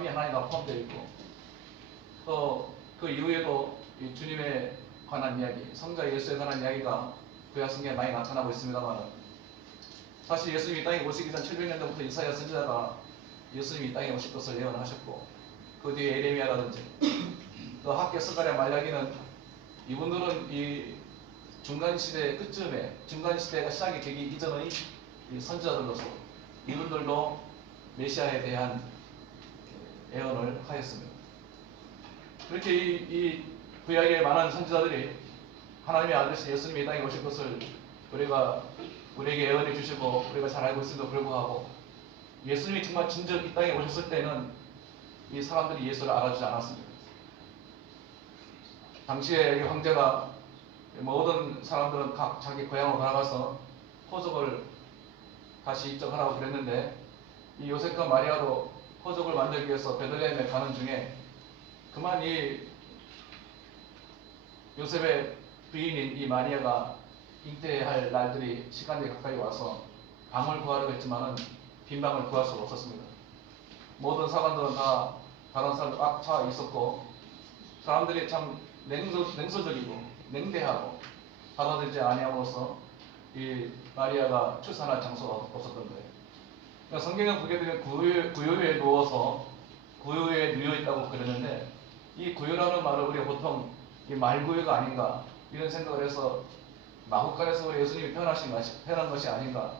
이 하나님과 포함되어 있고 또 그 이후에도 이 주님에 관한 이야기, 성자 예수에 관한 이야기가 구약 성경에 많이 나타나고 있습니다만 사실 예수님이 이 땅에 오시기 전 700년 전부터 이사야 선지자가 예수님이 이 땅에 오실 것을 예언하셨고 그 뒤에 예레미야라든지 또 학개 스가랴 말라기는 이분들은 이 중간시대 끝쯤에 중간시대가 시작이 되기 이전의 이 선지자들로서 이분들도 메시아에 대한 예언을 하였습니다. 그렇게 이 구약의 많은 선지자들이 하나님의 아들이신 예수님이 이 땅에 오실 것을 우리에게 예언해 주시고 우리가 잘 알고 있음에도 불구하고 예수님이 정말 진정 이 땅에 오셨을 때는 이 사람들이 예수를 알아주지 않았습니다. 당시에 황제가 모든 사람들은 각 자기 고향으로 돌아가서 포족을 다시 입적하라고 그랬는데 이 요셉과 마리아도 포족을 만들기 위해서 베들레헴에 가는 중에 그만 이 요셉의 부인인 이 마리아가 잉태할 날들이 시간이 가까이 와서 방을 구하려고 했지만은 빈 방을 구할 수가 없었습니다. 모든 사관들은 다 다른 사람들 꽉 차 있었고 사람들이 참 냉소적이고 냉대하고 받아들이지 아니함으로써 이 마리아가 출산할 장소가 없었던 거예요. 그러니까 성경을 보게 되면 구유에 누워서 구유에 누워 있다고 그러는데 이 구유라는 말을 우리가 보통 이 말구유가 아닌가 이런 생각을 해서 마국간에서 예수님이 태어난 것이 아닌가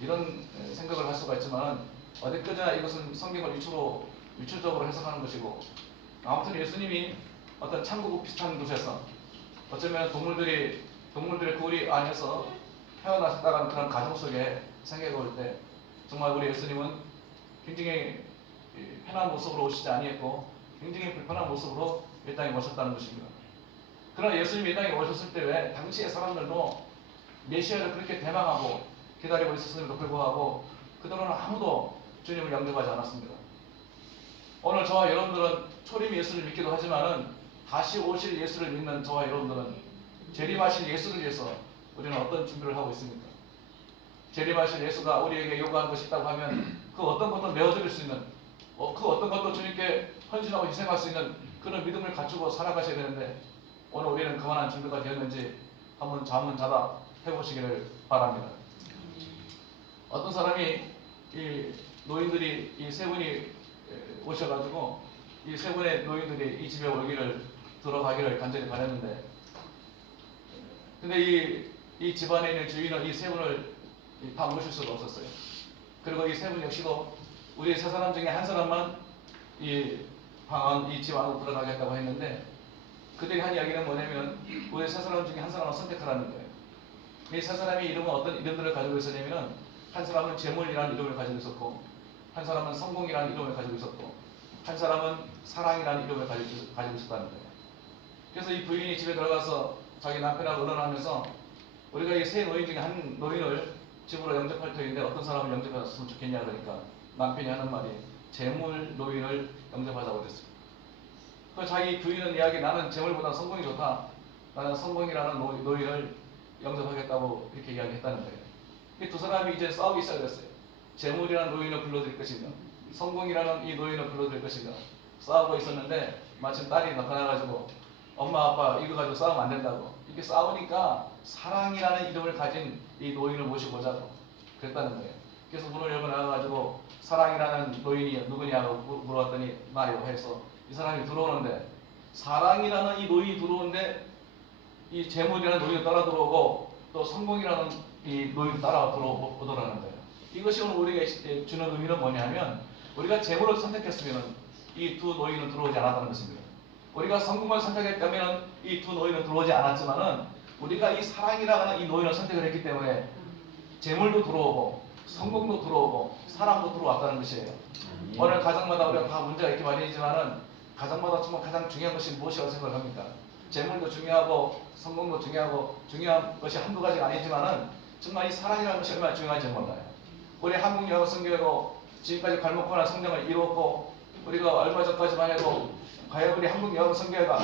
이런 생각을 할 수가 있지만 어디까지나 이것은 성경을 유추적으로 해석하는 것이고 아무튼 예수님이 어떤 천국 비슷한 곳에서 어쩌면 동물들의 구리 안에서 태어나셨다는 그런 가정 속에 생각해 볼 때 정말 우리 예수님은 굉장히 편한 모습으로 오시지 아니했고 굉장히 불편한 모습으로 이 땅에 오셨다는 것입니다. 그러나 예수님이 이 땅에 오셨을 때 왜 당시의 사람들도 메시아를 그렇게 대망하고 기다리고 있었음에도 불구하고 그들은 아무도 주님을 영접하지 않았습니다. 오늘 저와 여러분들은 초림 예수를 믿기도 하지만은 다시 오실 예수를 믿는 저와 여러분들은 재림하실 예수를 위해서 우리는 어떤 준비를 하고 있습니까? 재림하실 예수가 우리에게 요구하는 것이 있다고 하면 그 어떤 것도 메워드릴 수 있는 그 어떤 것도 주님께 헌신하고 희생할 수 있는 그런 믿음을 갖추고 살아가셔야 되는데 오늘 우리는 그만한 준비가 되었는지 한번 자문자답 해보시기를 바랍니다. 어떤 사람이 이 노인들이 이 세 분이 오셔가지고 이 세 분의 노인들이 이 집에 들어가기를 간절히 바랬는데 근데 이 집안에 있는 주인은 이 세 분을 다 모실 수가 없었어요. 그리고 이 세 분 역시도 우리 세 사람 중에 한 사람만 이 집 안으로 들어가겠다고 했는데 그들이 한 이야기는 뭐냐면 우리 세 사람 중에 한 사람을 선택하라는 거예요. 이 세 사람의 이름은 어떤 이름들을 가지고 있었냐면 한 사람은 재물이라는 이름을 가지고 있었고 한 사람은 성공이라는 이름을 가지고 있었고 한 사람은 사랑이라는 이름을 가지고 있었다는 거예요. 그래서 이 부인이 집에 들어가서 자기 남편하고 의논하면서 우리가 이 세 노인 중에 한 노인을 집으로 영접할 터인데 어떤 사람을 영접했으면 좋겠냐 그러니까 남편이 하는 말이 재물 노인을 영접하자고 그랬어요. 그 자기 부인은 이야기 나는 재물보다 성공이 좋다. 나는 성공이라는 노인을 영접하겠다고 이렇게 이야기했다는 거예요. 이 두 사람이 이제 싸우기 시작했어요. 재물이라는 노인을 불러들일 것인가 성공이라는 이 노인을 불러들일 것인가 싸우고 있었는데 마침 딸이 나타나가지고 엄마 아빠 이거 가지고 싸우면 안 된다고 이렇게 싸우니까 사랑이라는 이름을 가진 이 노인을 모시고자고 그랬다는 거예요. 그래서 문을 열고 나가가지고 사랑이라는 노인이 누구냐고 물어봤더니 나요 해서 이 사람이 들어오는데 사랑이라는 이 노인이 들어오는데 이 재물이라는 노인이 따라 들어오고 또 성공이라는 이 노인이 따라 들어오더라는 거예요. 이것이 오늘 우리가 주는 의미는 뭐냐면 우리가 재물을 선택했으면 이 두 노인은 들어오지 않았다는 것입니다. 우리가 성공을 선택했다면 이 두 노인은 들어오지 않았지만은 우리가 이 사랑이라는 이 노인을 선택을 했기 때문에 재물도 들어오고 성공도 들어오고 사랑도 들어왔다는 것이에요. 오늘 가정마다 우리가 다 문제가 있기 마련이지만은 가정마다 정말 가장 중요한 것이 무엇이라고 생각합니까? 재물도 중요하고 성공도 중요하고 중요한 것이 한두 가지가 아니지만은 정말 이 사랑이라는 것이 얼마나 중요한지 몰라요. 우리 한국 여성교회도 지금까지 갈목하는 성장을 이루었고 우리가 얼마 전까지만 해도 과연 우리 한국 여성교회가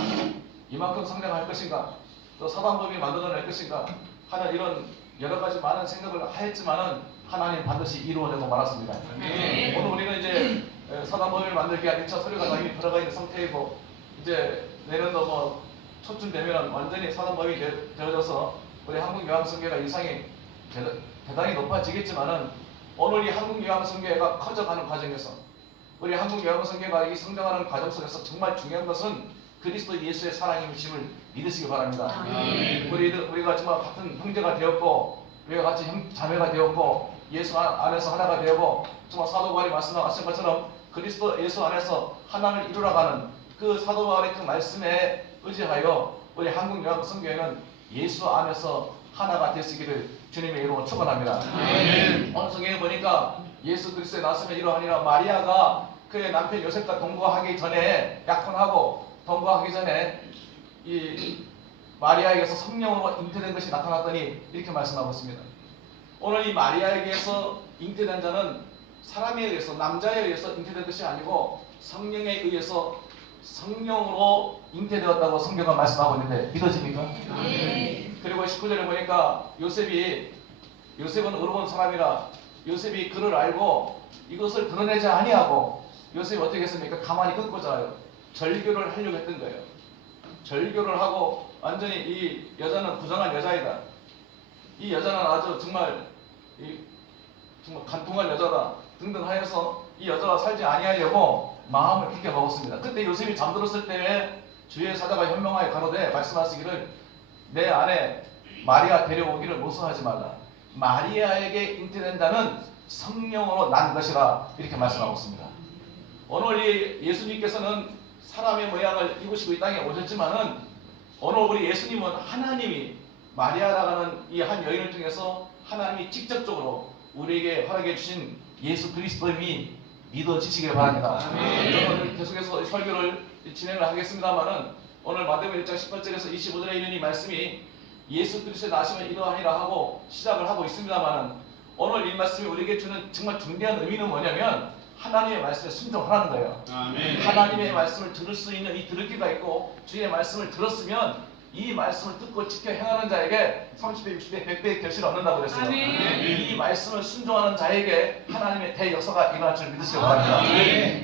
이만큼 성장할 것인가 또 사단법이 만들어낼 것인가 하는 이런 여러 가지 많은 생각을 하였지만은 하나님 반드시 이루어내고 말았습니다. 오늘 우리는 이제 사단법인을 만들기 위한 1차 서류가 이미 들어가 있는 상태이고, 이제 내년도 뭐 초쯤 되면 완전히 사단법인이 되어져서 우리 한국유한성교회가 이상이 대단히 높아지겠지만은, 오늘 이 한국유한성교회가 커져가는 과정에서, 우리 한국유한성교회가 이 성장하는 과정 속에서 정말 중요한 것은 그리스도 예수의 사랑임을 믿으시기 바랍니다. 우리가 정말 같은 형제가 되었고, 우리가 같이 자매가 되었고, 예수 안에서 하나가 되었고, 정말 사도 바울이 말씀하신 것처럼 그리스도 예수 안에서 하나를 이루어가는 그 사도 바울의 그 말씀에 의지하여 우리 한국유한성교회는 예수 안에서 하나가 되시기를 주님의 이름으로 축원합니다. 오늘 성경에 보니까 예수 그리스도의 나심에 이러하니라, 마리아가 그의 남편 요셉과 동거하기 전에, 약혼하고 동거하기 전에 이 마리아에게서 성령으로 잉태된 것이 나타났더니 이렇게 말씀하고 있습니다. 오늘 이 마리아에게서 잉태된 자는 사람에 의해서, 남자에 의해서 잉태된 것이 아니고 성령에 의해서 성령으로 잉태되었다고 성경은 말씀하고 있는데 믿어집니까? 그리고 19절에 보니까 요셉은 의로운 사람이라 요셉이 그를 알고 이것을 드러내지 아니하고, 요셉이 어떻게 했습니까? 가만히 끊고 자요. 절교를 하려고 했던 거예요. 절교를 하고, 완전히 이 여자는 부정한 여자이다, 이 여자는 아주 정말 간통한 여자다 등등 하여서 이 여자와 살지 아니하려고 마음을 깊게 먹었습니다. 그때 요셉이 잠들었을 때에 주의 사자가 현명하게 가로되 말씀하시기를, 내 아내 마리아 데려오기를 모성하지 말라. 마리아에게 잉태된 자는 성령으로 난 것이라, 이렇게 말씀하고 있습니다. 오늘 이 예수님께서는 사람의 모양을 입으시고 이 땅에 오셨지만은, 오늘 우리 예수님은 하나님이 마리아라는 이 한 여인을 통해서 하나님이 직접적으로 우리에게 허락해 주신 예수 그리스도임이 믿어지시길 바랍니다. 저는 오늘 계속해서 설교를 진행을 하겠습니다만은, 오늘 마태복음 1장 18절에서 25절에 있는 이 말씀이 예수 그리스도의 나심을 이러하니라 하고 시작을 하고 있습니다만은, 오늘 이 말씀이 우리에게 주는 정말 중대한 의미는 뭐냐면, 하나님의 말씀에 순종하라는 거예요. 하나님의 말씀을 들을 수 있는 이 들을 귀가 있고, 주의 말씀을 들었으면 이 말씀을 듣고 지켜 행하는 자에게 30배, 60배, 100배의 결실을 얻는다고 그랬어요. 이 말씀을 순종하는 자에게 하나님의 대역사가 일어날 줄 믿으시기 바랍니다.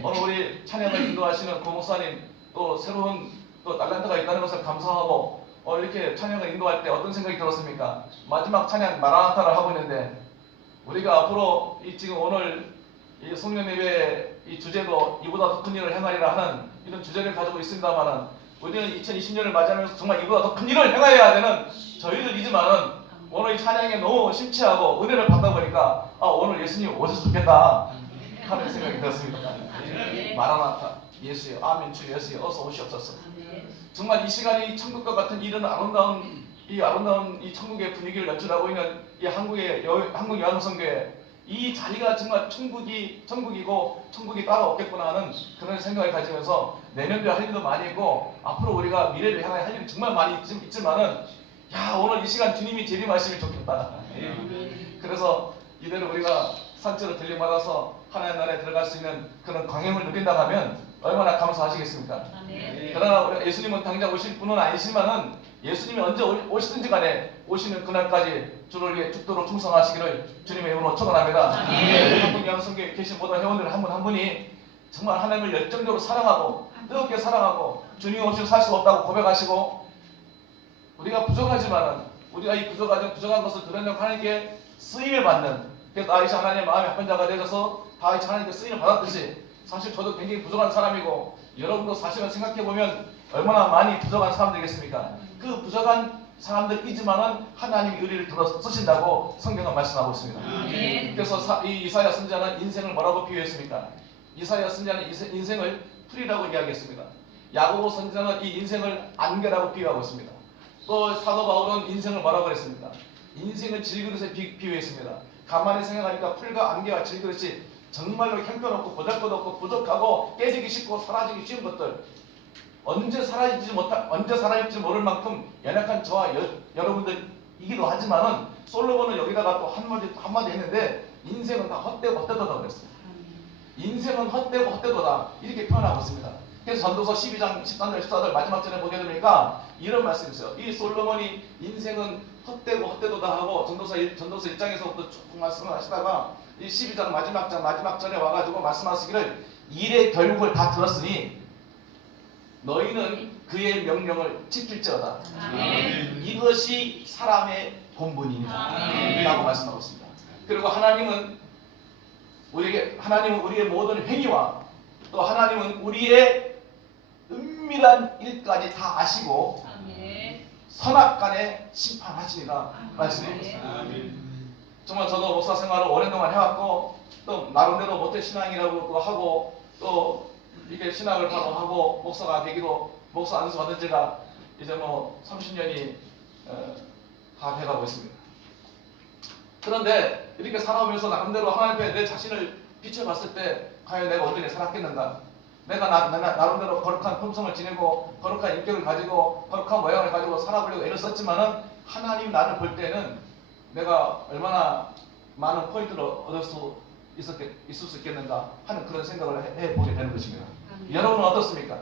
오늘 우리 찬양을 인도하시는 고 목사님, 또 새로운 또 달란트가 있다는 것을 감사하고, 이렇게 찬양을 인도할 때 어떤 생각이 들었습니까? 마지막 찬양 마라나타를 하고 있는데, 우리가 앞으로 지금 오늘 이 성령 예배 이 주제도 이보다 더 큰 일을 행하리라 하는 이런 주제를 가지고 있습니다만은, 우리는 2020년을 맞이하면서 정말 이보다 더 큰 일을 행해야 되는 저희들이지만은, 오늘 이 찬양에 너무 심취하고 은혜를 받다 보니까 오늘 예수님 오셔서 좋겠다 하는 생각이 들었습니다. 마라나타, 예수여, 아멘, 주 예수여, 어서 오시옵소서. 정말 이 시간이 천국과 같은 이런 아름다운 이 천국의 분위기를 연출하고 있는 이 한국 여한성교회, 이 자리가 정말 천국이고 천국이 따로 없겠구나 하는 그런 생각을 가지면서, 내년도에 할 일도 많이 있고 앞으로 우리가 미래를 향해 할 일이 정말 많이 있지만은, 오늘 이 시간 주님이 재림하시면 좋겠다. 그래서 이대로 우리가 산처로 들림받아서 하나님 나라에 들어갈 수 있는 그런 광영을 누린다 하면 얼마나 감사하시겠습니까? 그러나 우리 예수님은 당장 오실 분은 아니시지만은, 예수님이 언제 오시든지 간에 오시는 그날까지 주를 위해 죽도록 충성하시기를 주님의 이름으로 축원합니다. 한국 양성교회 계신 모든 회원들 한 분 한 분이 정말 하나님을 열정적으로 사랑하고 뜨겁게 사랑하고 주님 없이 살 수 없다고 고백하시고, 우리가 부족하지만은 우리가 이 부족한 것을 드러내고 하나님께 쓰임을 받는, 그래서 다윗이 하나님의 마음의 합한 자가 되어서 다윗이 하나님께 쓰임을 받았듯이, 사실 저도 굉장히 부족한 사람이고, 여러분도 사실은 생각해보면 얼마나 많이 부족한 사람들이겠습니까? 그 부족한 사람들이지만은 하나님이 의리를 들어 쓰신다고 성경은 말씀하고 있습니다. 그래서 이 이사야 선지자는 인생을 뭐라고 비유했습니까? 이사야 선지자는 인생을 풀이라고 이야기했습니다. 야고보 선지자는 이 인생을 안개라고 비유하고 있습니다. 또 사도 바울은 인생을 뭐라고 그랬습니까? 인생을 질그릇에 비유했습니다. 가만히 생각하니까 풀과 안개와 질그릇이 정말로 형편없고 보잘것없고 부족하고 깨지기 쉽고 사라지기 쉬운 것들, 언제 사라질지 모를 만큼 연약한 저와 여러분들이기도 하지만은, 솔로몬은 여기다가 또 한마디 했는데, 인생은 다 헛되고 헛되도다 그랬어요. 인생은 헛되고 헛되도다, 이렇게 표현하고 있습니다. 그래서 전도서 12장 13절 14절 마지막 절에 보게 되니까 이런 말씀이 있어요. 이 솔로몬이 인생은 헛되고 헛되도다 하고 전도서 1장에서부터 쭉 말씀을 하시다가 이 12장 마지막 절에 와가지고 말씀하시기를, 일의 결국을 다 들었으니 너희는 그의 명령을 지킬지어다. 이것이 사람의 본분이니라 라고 말씀하고 있습니다. 그리고 하나님은 우리의 모든 행위와 또 하나님은 우리의 은밀한 일까지 다 아시고 선악간에 심판하시리라 말씀하고 있습니다. 정말 저도 목사 생활을 오랫동안 해왔고 또 나름대로 모태 신앙이라고 또 하고 또 이게 신학을 바로 하고 목사가 되기도 목사 안수 받은 지가 이제 뭐 30년이 다 돼가고 있습니다. 그런데 이렇게 살아오면서 나름대로 하나님 앞에 내 자신을 비춰봤을 때 과연 내가 어떻게 살았겠는가? 내가 나름대로 거룩한 품성을 지니고 거룩한 인격을 가지고 거룩한 모양을 가지고 살아보려고 애를 썼지만은 하나님 나를 볼 때는 내가 얼마나 많은 포인트를 얻을 수 있을 수 있겠는가 하는 그런 생각을 해보게 되는 것입니다. 여러분은 어떻습니까?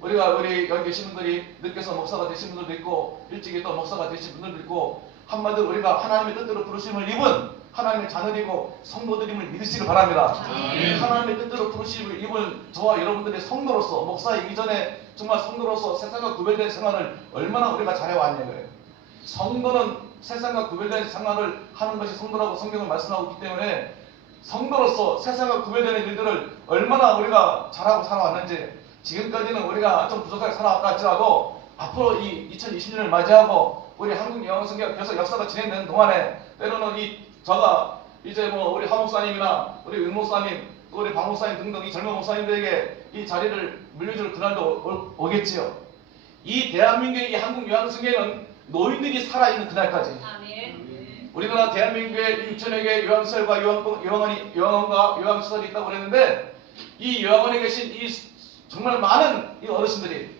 우리 여기 계신 분들이 늦게서 목사가 되신 분들도 있고 일찍이 또 목사가 되신 분들도 있고 한마디로 우리가 하나님의 뜻대로 부르심을 입은 하나님의 자녀이고 성도들임을 믿으시기 바랍니다. 하나님의 뜻대로 부르심을 입은 저와 여러분들의 성도로서 목사이기 전에 정말 성도로서 세상과 구별된 생활을 얼마나 우리가 잘해왔냐고요. 성도는 세상과 구별된 생활을 하는 것이 성도라고 성경은 말씀하고 있기 때문에 성도로서 세상과 구별되는 일들을 얼마나 우리가 잘하고 살아왔는지 지금까지는 우리가 좀 부족하게 살아왔다 할지라도 앞으로 이 2020년을 맞이하고 우리 한국여왕성교가 계속 역사가 진행되는 동안에 때로는 저가 이제 뭐 우리 하 목사님이나 우리 은 목사님 또 우리 박 목사님 등등 이 젊은 목사님들에게 이 자리를 물려줄 그날도 오겠지요. 이 대한민국의 이 한국여왕성교회는 노인들이 살아있는 그날까지 우리나라 대한민국에 6천여 개의 요양시설과 요양원과 요양시설이 있다고 그랬는데 이 요양원에 계신 이 정말 많은 이 어르신들이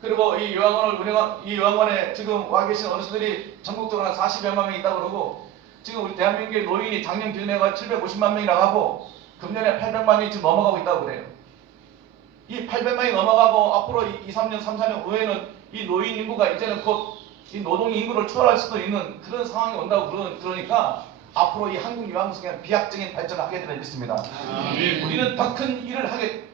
그리고 이 요양원에 지금 와 계신 어르신들이 전국적으로 한 40여만 명 있다고 그러고 지금 우리 대한민국의 노인이 작년 기준에가 750만 명이라고 하고 금년에 800만이 지금 넘어가고 있다고 그래요. 이 800만이 넘어가고 앞으로 3년 4년 후에는 이 노인 인구가 이제는 곧 이 노동 인구를 초월할 수도 있는 그런 상황이 온다고 그러니까 앞으로 이 한국 요양성교회는 비약적인 발전을 하게 되는 것입니다. 우리는 더 큰 일을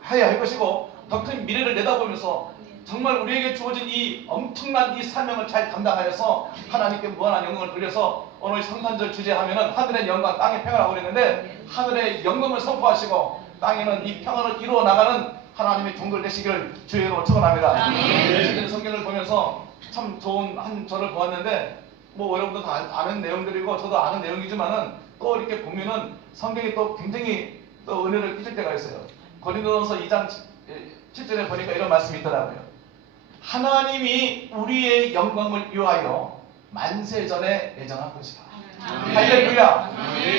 해야 할 것이고 더 큰 미래를 내다보면서 정말 우리에게 주어진 이 엄청난 이 사명을 잘 감당하여서 하나님께 무한한 영광을 돌려서 오늘 성탄절 주제하면은 하늘의 영광 땅의 평화라고 그랬는데 하늘의 영광을 선포하시고 땅에는 이 평화를 이루어 나가는 하나님의 종들 되시기를 주의 이름으로 축원합니다. 최근 성경을 보면서 참 좋은 한 절을 보았는데 뭐 여러분도 다 아는 내용들이고 저도 아는 내용이지만은 또 이렇게 보면은 성경이 또 굉장히 또 은혜를 끼칠 때가 있어요. 고린도전서 2장 7절에 보니까 이런 말씀이 있더라고요. 하나님이 우리의 영광을 위하여 만세전에 예정한 것이다. 할렐루야.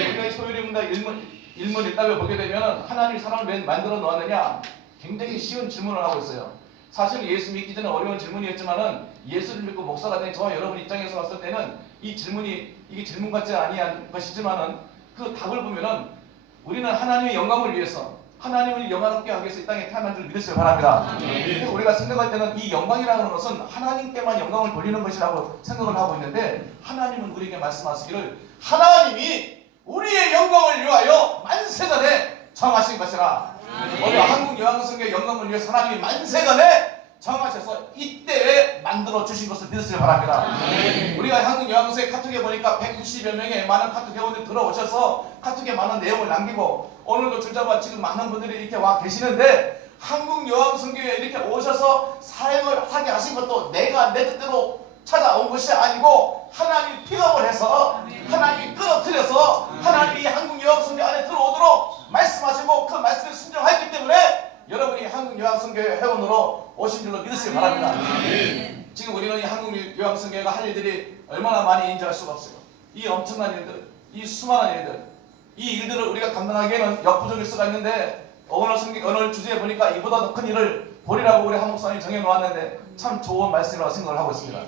우리가 소유림과 일문 일답을 보게 되면 하나님이 사람을 왜 만들어 놓았느냐 굉장히 쉬운 질문을 하고 있어요. 사실 예수 믿기 전에 어려운 질문이었지만은 예수를 믿고 목사가 된 저와 여러분 입장에서 봤을 때는 이 질문이 이게 질문 같지 아니한 것이지만은 그 답을 보면은 우리는 하나님의 영광을 위해서 하나님을 영광롭게 하기 위해서 이 땅에 태어난 줄 믿으시기 바랍니다. 그래서 우리가 생각할 때는 이 영광이라는 것은 하나님께만 영광을 돌리는 것이라고 생각을 하고 있는데 하나님은 우리에게 말씀하시기를 하나님이 우리의 영광을 위하여 만세전에 정하신 것이라. 오늘 한국 요양성교회 영광을 위해서 하나님이 만세전에 정하셔서 이때에 만들어 주신 것을 믿으시기 바랍니다. 우리가 한국 요양성교회 카톡에 보니까 160여 명의 많은 카톡 회원들이 들어오셔서 카톡에 많은 내용을 남기고 오늘도 줄잡아 지금 많은 분들이 이렇게 와 계시는데 한국 요양성교회에 이렇게 오셔서 사역을 하게 하신 것도 내가 내 뜻대로 찾아온 것이 아니고 하나님이 픽업을 해서 하나님이 끌어들여서 하나님이 한국 요양성교회 안에 들어오도록 말씀하시고 그 말씀에 순종하였기 때문에 여러분이 한국 요양성교회 회원으로 오신 줄로 믿으시기 바랍니다. 지금 우리는 이 한국 요양성교회가 할 일들이 얼마나 많이 인지할 수가 없어요. 이 엄청난 일들, 이 수많은 일들, 이 일들을 우리가 감당하기에는 역부족일 수가 있는데 오늘 주제에 보니까 이보다 더 큰 일을 보리라고 우리 한 목사님이 정해놓았는데 참 좋은 말씀이라고 생각을 하고 있습니다.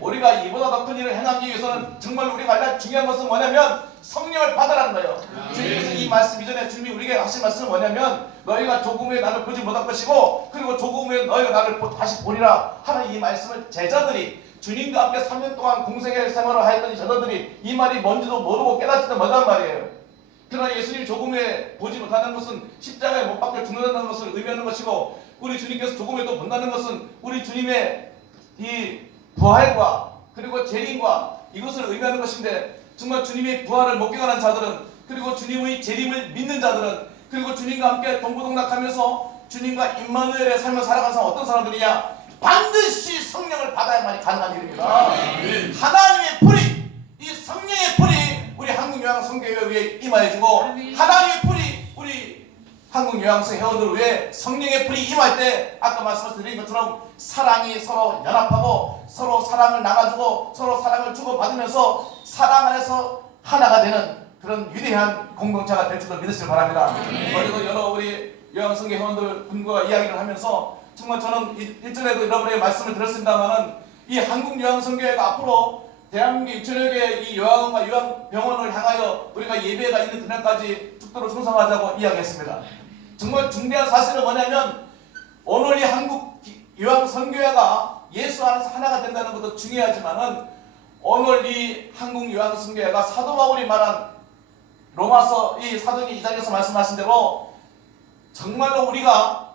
우리가 이보다 더 큰 일을 해나가기 위해서는 정말 우리가 가장 중요한 것은 뭐냐면 성령을 받으라는 거예요. 주님께서 이 말씀 이전에 주님이 우리에게 하신 말씀은 뭐냐면 너희가 조금 후에 나를 보지 못할 것이고 그리고 조금 후에 너희가 나를 다시 보리라 하는 이 말씀을 제자들이 주님과 함께 3년 동안 공생의 생활을 하였던 이 제자들이 이 말이 뭔지도 모르고 깨닫지도 못한 말이에요. 그러나 예수님이 조금에 보지 못하는 것은 십자가에 못 박혀 죽는다는 것을 의미하는 것이고, 우리 주님께서 조금에 또 본다는 것은 우리 주님의 이 부활과 그리고 재림과 이것을 의미하는 것인데, 정말 주님의 부활을 목격하는 자들은, 그리고 주님의 재림을 믿는 자들은, 그리고 주님과 함께 동고동락하면서 주님과 임마누엘의 삶을 살아가는 사람 어떤 사람들이냐? 반드시 성령을 받아야만이 가능한 일입니다. 하나님의 불이, 이 성령의 불이 우리 한국요양성교회 위에 임하여주고, 하나님의 불이 우리 한국요양성 회원들 위해 성령의 불이 임할 때, 아까 말씀드린 것처럼 사랑이 서로 연합하고 서로 사랑을 나눠주고 서로 사랑을 주고받으면서 사랑 안에서 하나가 되는 그런 위대한 공동체가 될 줄로 믿으시길 바랍니다. 그리고 여러 우리 요양성교 회원들 분과 이야기를 하면서 정말 저는 일전에도 여러분에게 말씀을 드렸습니다만은, 이 한국요양성교회가 앞으로 대한민국 6천여 개의 이 요양원과 요양병원을 향하여 우리가 예배가 있는 그날까지 죽도록 충성하자고 이야기했습니다. 정말 중대한 사실은 뭐냐면, 오늘 이 한국 요양선교회가 예수 안에서 하나가 된다는 것도 중요하지만은, 오늘 이 한국 요양선교회가 사도 바울이 말한 로마서 이 사도행전 2장에서 말씀하신 대로 정말로 우리가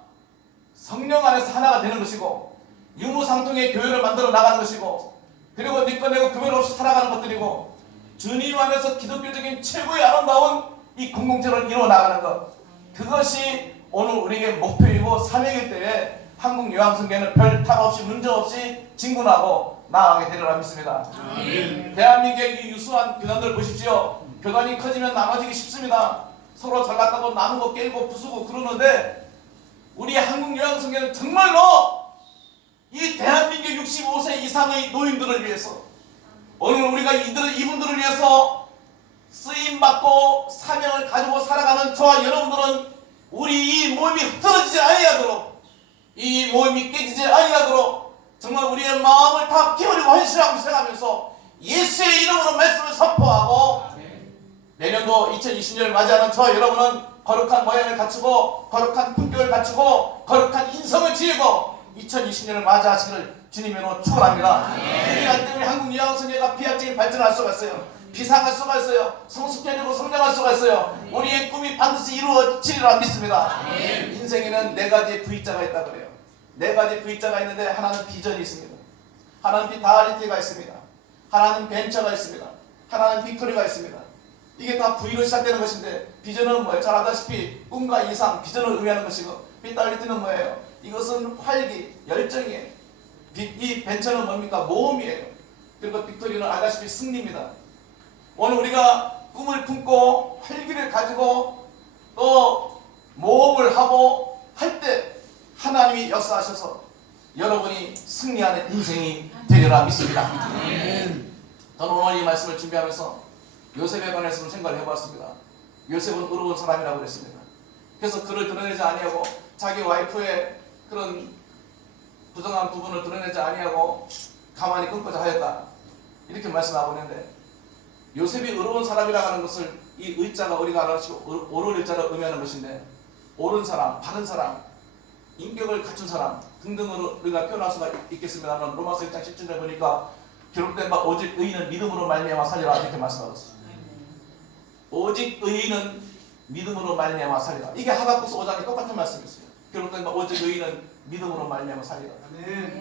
성령 안에서 하나가 되는 것이고, 유무상통의 교회를 만들어 나가는 것이고, 그리고 니꺼내고 구별 없이 살아가는 것들이고, 주님 안에서 기독교적인 최고의 아름다운 이 공동체를 이루어 나가는 것, 그것이 오늘 우리에게 목표이고 사명일 때에 한국 요양성교회는 별 탈 없이 문제 없이 진군하고 나아가게 되리라 믿습니다. 대한민국의 이 유수한 교단들 보십시오. 교단이 커지면 나눠지기 쉽습니다. 서로 잘났다고 나누고 깨고 부수고 그러는데, 우리 한국 요양성교회는 정말로 이 대한민국 65세 이상의 노인들을 위해서, 오늘 우리가 이분들을 위해서 쓰임받고 사명을 가지고 살아가는 저와 여러분들은 우리 이 모임이 흐트러지지 아니하도록, 이 모임이 깨지지 아니하도록 정말 우리의 마음을 다 기울이고 헌신하고 생각하면서 예수의 이름으로 말씀을 선포하고, 내년도 2020년을 맞이하는 저와 여러분은 거룩한 모양을 갖추고 거룩한 품격을 갖추고 거룩한 인성을 지니고 2020년을 맞이하시기를 주님으로 축원합니다. 그렇기 때문에 한국 요양성교회가 비약적인 발전할 수가 있어요. 비상할 수가 있어요. 성숙해지고 성장할 수가 있어요. 우리의 꿈이 반드시 이루어지리라 믿습니다. 인생에는 네 가지의 V자가 있다 그래요. 네 가지 V자가 있는데, 하나는 비전이 있습니다. 하나는 비다리티가 있습니다. 하나는 벤처가 있습니다. 하나는 빅토리가 있습니다. 이게 다 V로 시작되는 것인데, 비전은 뭐예요? 잘 아다시피 꿈과 이상, 비전을 의미하는 것이고, 비달리티는 뭐예요? 이것은 활기, 열정이에요. 이 벤처는 뭡니까? 모험이에요. 그리고 빅토리는 아다시피 승리입니다. 오늘 우리가 꿈을 품고 활기를 가지고 또 모험을 하고 할 때 하나님이 역사하셔서 여러분이 승리하는 인생이 되리라 믿습니다. 저는 오늘 이 말씀을 준비하면서 요셉에 관해서 생각을 해보았습니다. 요셉은 의로운 사람이라고 그랬습니다. 그래서 그를 드러내지 아니하고 자기 와이프의 그런 부정한 부분을 드러내지 아니하고 가만히 끊고자 하였다, 이렇게 말씀하고 있는데, 요셉이 의로운 사람이라고 하는 것을 이 의자가 우리가 알아주고 옳은 의자를 의미하는 것인데, 옳은 사람, 바른 사람, 인격을 갖춘 사람 등등으로 우리가 표현할 수가 있겠습니다만, 로마서 1장 10절에 보니까 기록된 바 오직 의인은 믿음으로 말미암아 살리라 이렇게 말씀하고 있습니다. 오직 의인은 믿음으로 말미암아 살리라. 이게 하박국서 5장에 똑같은 말씀이었어요. 기록된 바 오직 의인은 믿음으로 말미암아 살리라.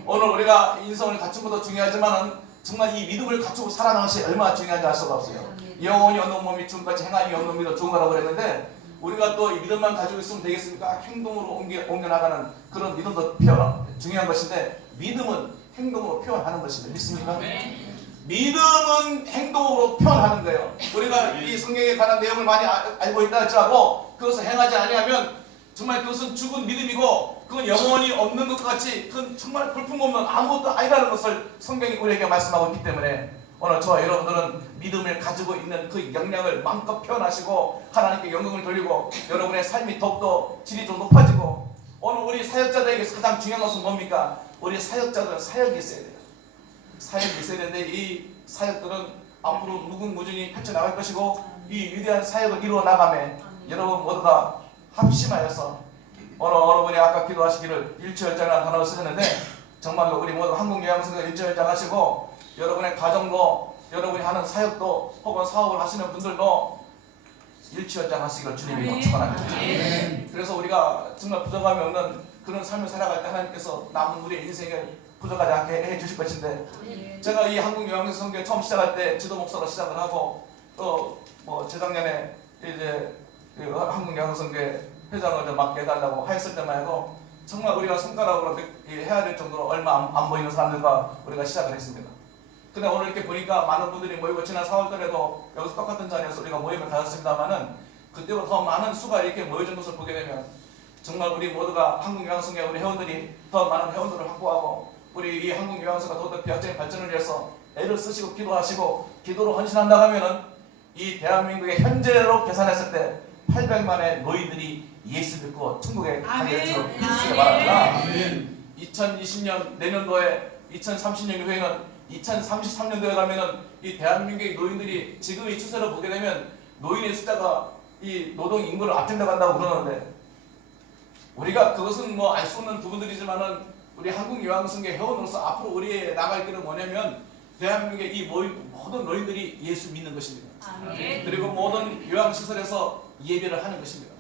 오늘 우리가 인성을 갖춘 것도 중요하지만은 정말 이 믿음을 갖추고 살아가는 것이 얼마나 중요한지 알 수가 없어요. 영혼이 얻는 몸이 죽음같이 행함이 없는 믿음 좋은 거라고 그랬는데, 우리가 또 이 믿음만 가지고 있으면 되겠습니까? 행동으로 옮겨나가는 그런 믿음도 중요한 것인데, 믿음은 행동으로 표현하는 것입니다. 믿습니까? 믿음은 행동으로 표현하는 거예요. 우리가 이 성경에 관한 내용을 많이 알고 있다 할지라도 그것을 행하지 아니하면 정말 그것은 죽은 믿음이고, 그건 영원히 없는 것 같이 그건 정말 볼품없는 아무것도 아니라는 것을 성경이 우리에게 말씀하고 있기 때문에, 오늘 저와 여러분들은 믿음을 가지고 있는 그 역량을 마음껏 표현하시고 하나님께 영광을 돌리고 여러분의 삶이 더욱더 질이 좀 높아지고, 오늘 우리 사역자들에게 가장 중요한 것은 뭡니까? 우리 사역자들은 사역이 있어야 돼요. 사역이 있어야 되는데, 이 사역들은 앞으로 무궁무진히 펼쳐나갈 것이고, 이 위대한 사역을 이루어 나가며 여러분 모두 다 합심하여서, 오늘 여러분이 아까 기도하시기를 일처열장이라는 단어를 쓰셨는데, 정말로 우리 모두 한국요양성교 일처열장 하시고, 여러분의 가정도, 여러분이 하는 사역도, 혹은 사업을 하시는 분들도 일취연장하시기를 주님이 축원합니다. 그래서 우리가 정말 부족함이 없는 그런 삶을 살아갈 때 하나님께서 남은 우리의 인생을 부족하지 않게 해주실 것인데, 제가 이 한국요한성교회 처음 시작할 때 지도 목사로 시작을 하고 또 뭐 재작년에 이제 그 한국요한성교회 회장을 좀 맡게 해달라고 하였을 때만 해도 정말 우리가 손가락으로 해야 될 정도로 얼마 안 보이는 사람들과 우리가 시작을 했습니다. 근데 오늘 이렇게 보니까 많은 분들이 모이고, 지난 4월달에도 여기서 똑같은 자리에서 우리가 모임을 가졌습니다만은 그때보다 더 많은 수가 이렇게 모여진 것을 보게 되면 정말 우리 모두가 한국요한성교회 우리 회원들이 더 많은 회원들을 확보하고 우리 이 한국요한성가 더더 비약적인 발전을 위해서 애를 쓰시고 기도하시고 기도로 헌신한다 하면은 이 대한민국의 현재로 계산했을 때 800만의 노인들이 예수 믿고 천국에 가게 줄 믿으시기 바랍니다. 2020년 내년도에 2030년 이후에는 2033년도에 가면은 이 대한민국의 노인들이 지금 이 추세로 보게 되면 노인의 숫자가 이 노동 인구를 앞질러 간다고 그러는데, 우리가 그것은 뭐 알 수 없는 부분들이지만은 우리 한국요한성교회 회원으로서 앞으로 우리의 나갈 길은 뭐냐면 대한민국의 이 모든 노인들이 예수 믿는 것입니다. 그리고 모든 요양시설에서 예배를 하는 것입니다.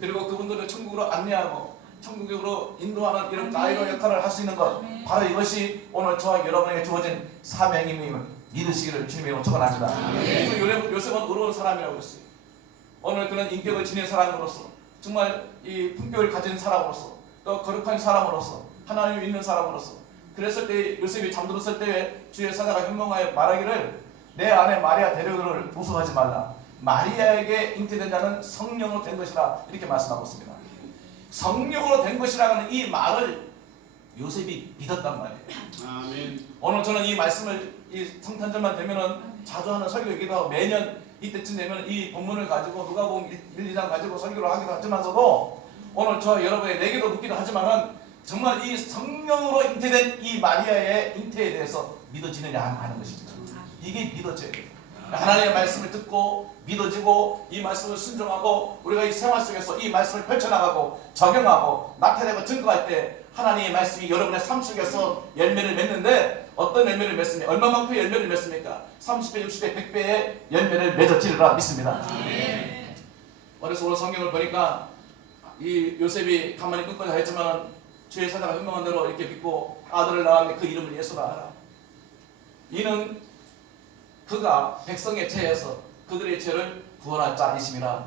그리고 그분들을 천국으로 안내하고 천국으로 인도하는 이런 가이드 역할을 할 수 있는 것, 바로 이것이 오늘 저와 여러분에게 주어진 사명임을 믿으시기를 주님의 축원합니다. 그래서 요셉은 어려운 사람이라고 했어요. 오늘 그런 인격을 지닌 사람으로서, 정말 이 품격을 가진 사람으로서, 또 거룩한 사람으로서, 하나님을 믿는 사람으로서, 그랬을 때 요셉이 잠들었을 때 주의 사자가 현몽하여 말하기를 내 아내 마리아 데려오기를 보소하지 말라. 마리아에게 잉태된 자는 성령으로 된 것이라, 이렇게 말씀하고 있습니다. 성령으로 된 것이라는 이 말을 요셉이 믿었단 말이에요. 아멘. 오늘 저는 이 말씀을 이 성탄절만 되면은 자주 하는 설교이기도 하고, 매년 이때쯤 되면 이 본문을 가지고 누가복음 1, 2장 가지고 설교를 하기도 하지만서도 오늘 저 여러분의 내게도 묻기도 하지만은 정말 이 성령으로 잉태된 이 마리아의 잉태에 대해서 믿어지느냐 하는 것입니다. 이게 믿어져야 돼요. 하나님의 말씀을 듣고 믿어지고 이 말씀을 순종하고 우리가 이 생활 속에서 이 말씀을 펼쳐나가고 적용하고 나타내고 증거할 때 하나님의 말씀이 여러분의 삶 속에서 열매를 맺는데, 어떤 열매를 맺습니까? 얼마만큼 열매를 맺습니까? 30배, 60배, 100배의 열매를 맺어지리라 믿습니다. 그래서 오늘 성경을 보니까 이 요셉이 가만히 끊고자 했지만 주의 사자가 현명한 대로 이렇게 믿고 아들을 낳았는데 그 이름을 예수라 하라. 이는 그가 백성의 죄에서 그들의 죄를 구원할 자이심이라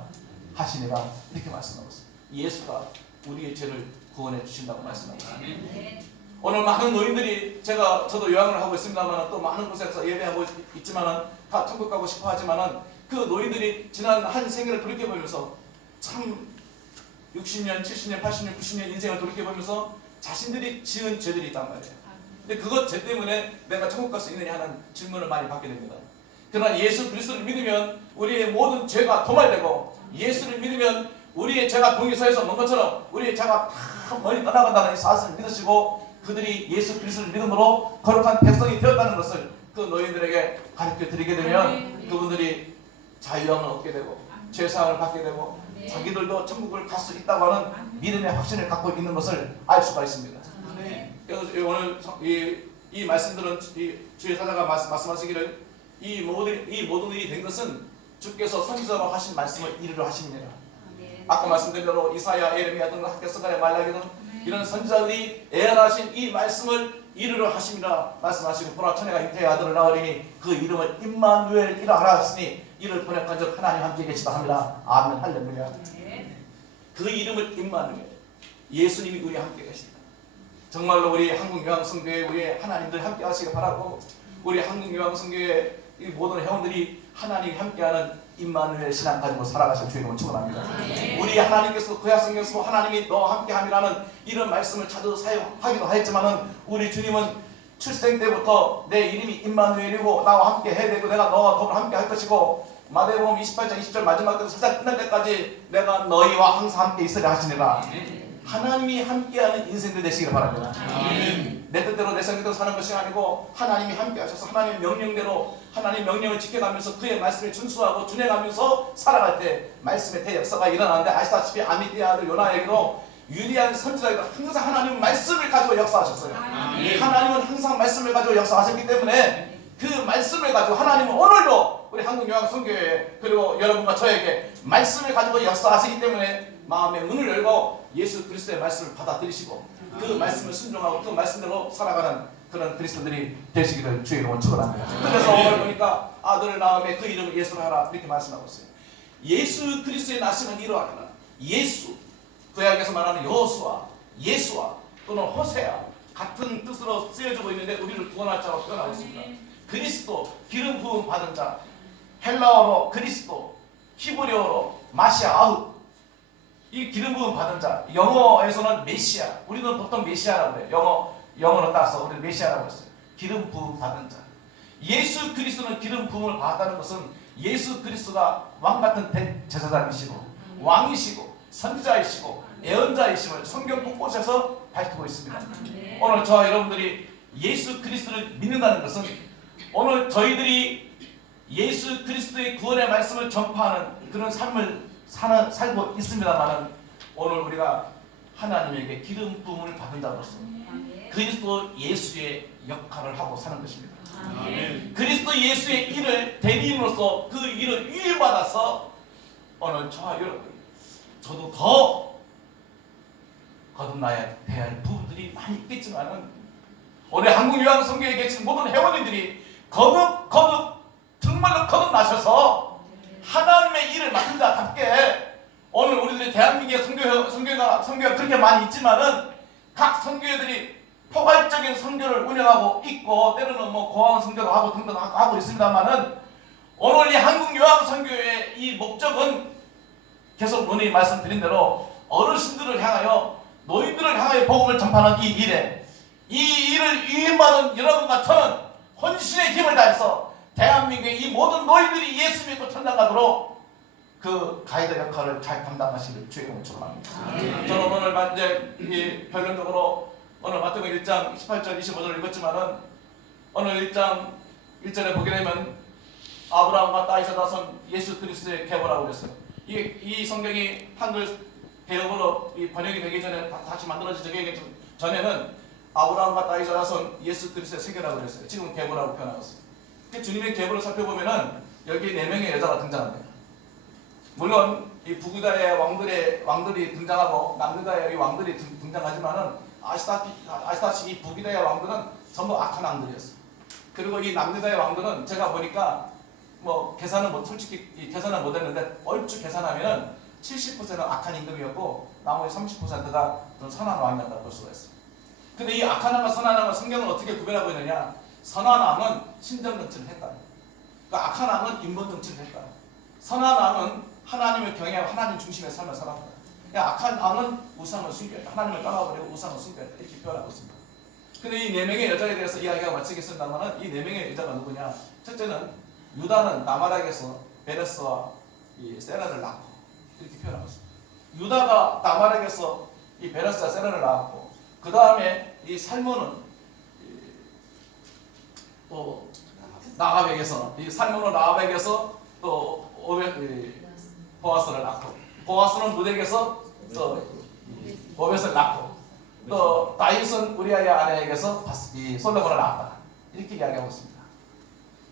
하시니라, 이렇게 말씀하고 있습니다. 예수가 우리의 죄를 구원해 주신다고 말씀하고 있습니다. 오늘 많은 노인들이, 저도 요양을 하고 있습니다만 또 많은 곳에서 예배하고 있지만은 다 천국 가고 싶어 하지만은 그 노인들이 지난 한 생애를 돌이켜보면서 참 60년, 70년, 80년, 90년 인생을 돌이켜보면서 자신들이 지은 죄들이 있단 말이에요. 근데 그것 죄 때문에 내가 천국 갈 수 있느냐 하는 질문을 많이 받게 됩니다. 그러나 예수 그리스도를 믿으면 우리의 모든 죄가 도말되고, 예수를 믿으면 우리의 죄가 동의서에서 먼 것처럼 우리의 죄가 다 멀리 떠나간다는 사실을 믿으시고 그들이 예수 그리스도를 믿음으로 거룩한 백성이 되었다는 것을 그 노인들에게 가르쳐 드리게 되면 그분들이 자유함을 얻게 되고 죄사함을 받게 되고 자기들도 천국을 갈 수 있다고 하는 믿음의 확신을 갖고 있는 것을 알 수가 있습니다. 그래서 오늘 이 말씀들은 주의 사자가 말씀하시기를 이 모든 일이 된 것은 주께서 선지자로 하신 말씀을 이루려 하십니다. 아까 말씀드린 대로 이사야, 예레미야 등 학개서간의 말라기는 이런 선지자들이 애언하신 이 말씀을 이루려 하십니다 말씀하시고, 보라 천혜가 잉태의 아들을 낳으리니 그 이름을 임마누엘이라 하라 하시니 이를 보내간즉 하나님 함께 계시다 합니다. 아멘. 할렐루야. 그 이름을 임마누엘, 예수님이 우리 함께 계십니다. 정말로 우리 한국요한성교회 우리 하나님들 함께 하시기 바라고, 우리 한국요한성교회 이 모든 회원들이 하나님이 함께하는 임마누엘 신앙 가지고 살아가실 주의 이름을 축원합니다. 우리 하나님께서 구약성경에서 하나님이 너와 함께함이라는 이런 말씀을 자주 사용하기도 하였지만은 우리 주님은 출생 때부터 내 이름이 임마누엘이고 나와 함께 해야 되고 내가 너와 더불어 함께 할 것이고, 마태복음 28장 20절 마지막 세상 끝날 때까지 내가 너희와 항상 함께 있으려 하시니라. 하나님이 함께하는 인생들 되시기를 바랍니다. 내 뜻대로 내 생각대로 사는 것이 아니고 하나님이 함께 하셔서 하나님의 명령대로 하나님의 명령을 지켜가면서 그의 말씀을 준수하고 준행하면서 살아갈 때 말씀의 대역사가 일어나는데, 아시다시피 아미디의 아들 요나에게도 유리한 선지자에게 항상 하나님은 말씀을 가지고 역사하셨어요. 하나님은 항상 말씀을 가지고 역사하셨기 때문에 그 말씀을 가지고 하나님은 오늘도 우리 한국요한성교회 그리고 여러분과 저에게 말씀을 가지고 역사하시기 때문에 마음의 문을 열고 예수 그리스도의 말씀을 받아들이시고 그 말씀을 순종하고 그 말씀대로 살아가는 그런 그리스도들이 되시기를 주의 이름으로 축원합니다. 그래서 오늘 보니까 아들을 낳음에 그 이름을 예수로 하라 이렇게 말씀하고 있어요. 예수 그리스도의 나심은 이러하거나 예수, 구약에서 말하는 여호수아, 예수와 또는 호세아 같은 뜻으로 쓰여지고 있는데 우리를 구원할 자로 표현하고 있습니다. 그리스도, 기름 부음 받은 자, 헬라어로 그리스도, 히브리어로 마시아아흐, 이 기름 부음 받은 자, 영어에서는 메시아, 우리는 보통 메시아라고 해요. 영어로 따서 우리는 메시아라고 했어요. 기름 부음 받은 자. 예수 그리스도는 기름 부음을 받았다는 것은 예수 그리스도가 왕 같은 대제사장이시고 왕이시고 선지자이시고 예언자이심을 성경 곳곳에서 밝히고 있습니다. 오늘 저와 여러분들이 예수 그리스도를 믿는다는 것은 오늘 저희들이 예수 그리스도의 구원의 말씀을 전파하는 그런 삶을 살고 있습니다만은 오늘 우리가 하나님에게 기름 부음을 받은 자로서 그리스도 예수의 역할을 하고 사는 것입니다. 그리스도 예수의 일을 대리인으로서 그 일을 위임받아서 오늘 저와 여러분 저도 더 거듭나야 할 부분들이 많이 있겠지만은 우리 한국요한성교회에 계신 모든 회원님들이 거듭 정말로 거듭나셔서 하나님의 일을 맡은 자답게 오늘 우리들이 대한민국의 선교가 그렇게 많이 있지만은 각 선교회들이 포괄적인 선교를 운영하고 있고 때로는 고아원 선교도 하고 등등 하고 있습니다만은 오늘 이 한국요한선교회의 이 목적은 계속 오늘 말씀드린 대로 어르신들을 향하여 노인들을 향하여 복음을 전파하는 이 일에 이 일을 위임받은 여러분과 저는 혼신의 힘을 다해서 대한민국의 이 모든 노인들이 예수 믿고 천당 가도록 그 가이드 역할을 잘 감당하시길 주의 이름으로 축원합니다. 저는 오늘 이제 결론적으로 오늘 마태복음 1장 18절 25절을 읽었지만은 오늘 1장 1절에 보게 되면 아브라함과 다윗의 자손 예수 그리스도의 계보라고 그랬어요. 이 성경이 한글 개혁으로 번역이 되기 전에 다시 만들어지기 전에는 아브라함과 다윗의 자손 예수 그리스도의 세계라고 그랬어요. 지금은 계보라고 표현하고 있어요. 주님의 계보를 살펴보면은 여기 4명의 여자가 등장합니다. 물론 이 북유다의 왕들이 등장하고 남유다의 왕들이 등장하지만은 아시다시피 이 북유다의 왕들은 전부 악한 왕들이었어요. 그리고 이 남유다의 왕들은 제가 보니까 계산은 솔직히 계산은 못했는데 얼추 계산하면은 70%는 악한 임금이었고 나머지 30%가 좀 선한 왕이었다고 볼 수가 있어요. 근데 이 악한 왕과 선한 왕을 성경은 어떻게 구별하고 있느냐? 선한 왕은 신정 정치를 했다. 그러니까 악한 왕은 인본 정치를 했다. 선한 왕은 하나님을 경외하고 하나님 중심의 삶을 살았다. 악한 왕은 우상을 숨겼다. 하나님을 떠나버리고 우상을 숨겼다. 이렇게 표현하고 있습니다. 근데 이 4명의 여자에 대해서 이야기가 마치겠습니다만 이 4명의 여자가 누구냐? 첫째는 유다는 나마락에서 베레스와 이 세라를 낳고 이렇게 표현하고 있습니다. 유다가 나마락에서 이 베레스와 세라를 낳았고 그 다음에 이 살몬은 또 나갑에게서 이 살몬은 나갑에게서 또 보아스를 낳고 보아스는 루덱에서 또 보벳을 낳고 또 다윗은 우리아의 아내에게서 이 솔로몬을 낳았다. 이렇게 이야기하고 있습니다.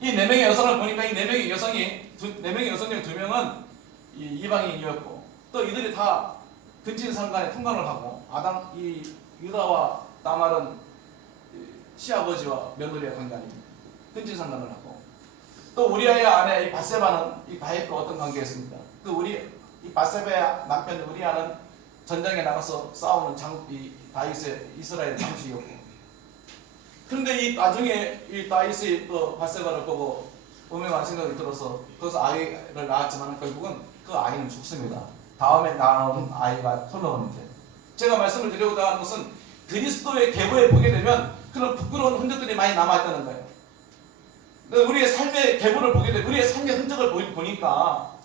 이 4명의 여성을 보니까 이 4명의 여성이 2명은 이방인이었고 또 이들이 다 근친상간에 통관을 하고 이 유다와 다말은 시아버지와 며느리의 관계 아닙니다. 근친상간을 하고 또 우리아의 아내 이 바세바는 이 바입과 어떤 관계였습니까? 이 바세바의 남편 우리아는 전장에 나가서 싸우는 다윗의 이스라엘 장수였고 그런데 나중에 이 다윗이 또 바세바를 보고 음행한 생각이 들어서 거기서 아이를 낳았지만 결국은 그 아이는 죽습니다. 다음에 낳은 아이가 솔로몬인데 제가 말씀을 드리고자 하는 것은 그리스도의 계보에 보게 되면 그런 부끄러운 흔적들이 많이 남아있다는 거예요. 우리의 삶의 계보를 보게 되면 우리의 삶의 흔적을 보니까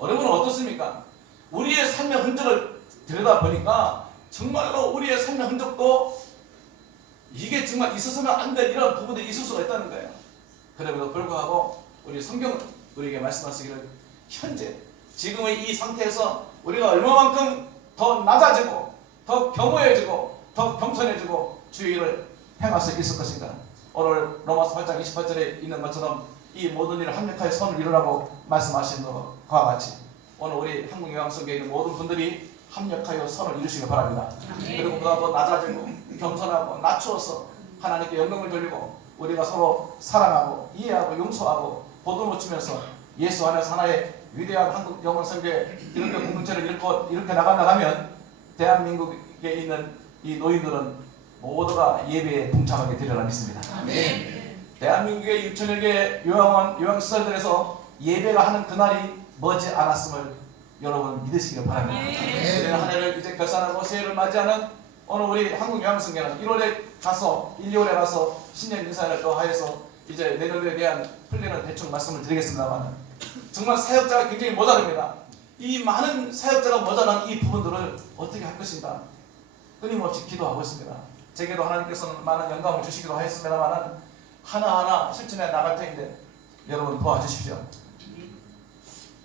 여러분은 어떻습니까? 우리의 삶의 흔적을 들여다보니까 정말로 우리의 삶의 흔적도 이게 정말 있어서는 안 될 이런 부분들이 있을 수가 있다는 거예요. 그럼에도 불구하고 우리 성경은 우리에게 말씀하시기를 현재 지금의 이 상태에서 우리가 얼마만큼 더 낮아지고 더 겸허해지고 더 겸손해지고 주의 일을 행할 수 있을 것인가. 오늘 로마서 8장 28절에 있는 것처럼 이 모든 일을 합력하여 선을 이루라고 말씀하신 것과 같이 오늘 우리 한국요한성교회 있는 모든 분들이 합력하여 선을 이루시기 바랍니다. 그리고 보다 더 낮아지고 겸손하고 낮추어서 하나님께 영광을 돌리고 우리가 서로 사랑하고 이해하고 용서하고 보듬어주면서 예수 안에서 하나의 위대한 한국 영광성교회 이렇게 공동체를 이렇게 나간다면 대한민국에 있는 이 노인들은 모두가 예배에 동참하게 되리라 믿습니다. 대한민국의 6천여 개의 요양시설들에서 예배가 하는 그날이 머지 않았음을 여러분 믿으시기 바랍니다. 우리는 한 해를 이제 결산하고 새해를 맞이하는 오늘 우리 한국요양성교회는 1월에 가서 1, 2월에 가서 신년 인사를 또 하여서 이제 내년에 대한 플랜을 대충 말씀을 드리겠습니다만 정말 사역자가 굉장히 모자랍니다. 이 많은 사역자가 모자란 이 부분들을 어떻게 할 것인가 끊임없이 기도하고 있습니다. 제게도 하나님께서는 많은 영감을 주시기도 하였습니다만 하나하나 실천해 나갈 터인데 여러분 도와주십시오.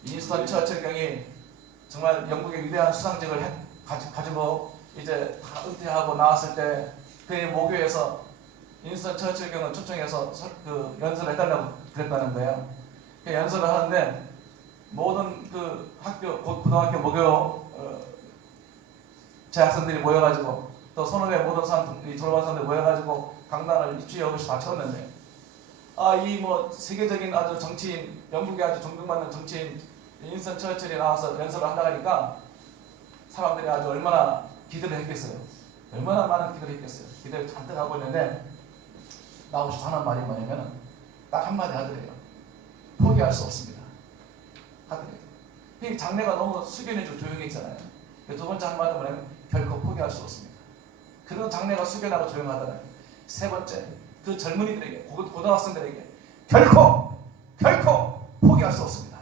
윈스턴 처칠 경이 정말 영국의 위대한 수상직을 가지고 이제 다 은퇴하고 나왔을 때 그의 모교에서 윈스턴 처칠 경을 초청해서 그 연설을 해달라고 그랬다는 거예요. 그 연설을 하는데 모든 그 학교 고등학교 모교 재학생들이 모여가지고 또 선후배 모든 사람들이 졸업한 사람들이 모여가지고 강단을 입주에 오듯이 다 채웠는데 이 뭐 세계적인 아주 정치인 영국의 아주 존경받는 정치인 윈스턴 처칠이 나와서 연설을 한다 하니까 사람들이 아주 얼마나 기대를 했겠어요. 얼마나 많은 기대를 했겠어요. 기대를 잔뜩 하고 있는데 나오셔서 하는 말이 뭐냐면 딱 한마디 하더래요. 포기할 수 없습니다. 하더래요. 이 장래가 너무 숙연해지고 조용했잖아요. 두 번째 한마디 뭐냐면 결코 포기할 수 없습니다. 그런 장래가 숙연하고 조용하잖아요. 세 번째 그 젊은이들에게 고등학생들에게 결코 포기할 수 없습니다.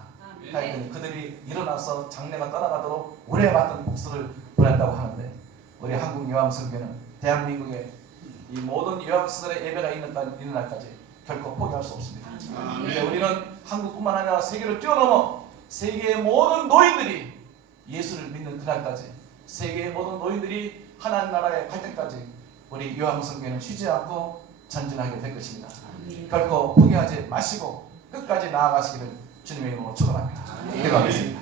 그들이 일어나서 장래가 떠나가도록 오래받던 복수를 보냈다고 하는데 우리 한국요한성교회는 대한민국의 이 모든 요양시설의 예배가 있는 날까지 결코 포기할 수 없습니다. 이제 우리는 한국뿐만 아니라 세계를 뛰어넘어 세계의 모든 노인들이 예수를 믿는 그날까지 세계의 모든 노인들이 하나님 나라에 갈 때까지 우리 요한성교회는 쉬지 않고 전진하게 될 것입니다. 결코 포기하지 마시고 끝까지 나아가시기를 주님의 이름으로 축원합니다. 기도하겠습니다.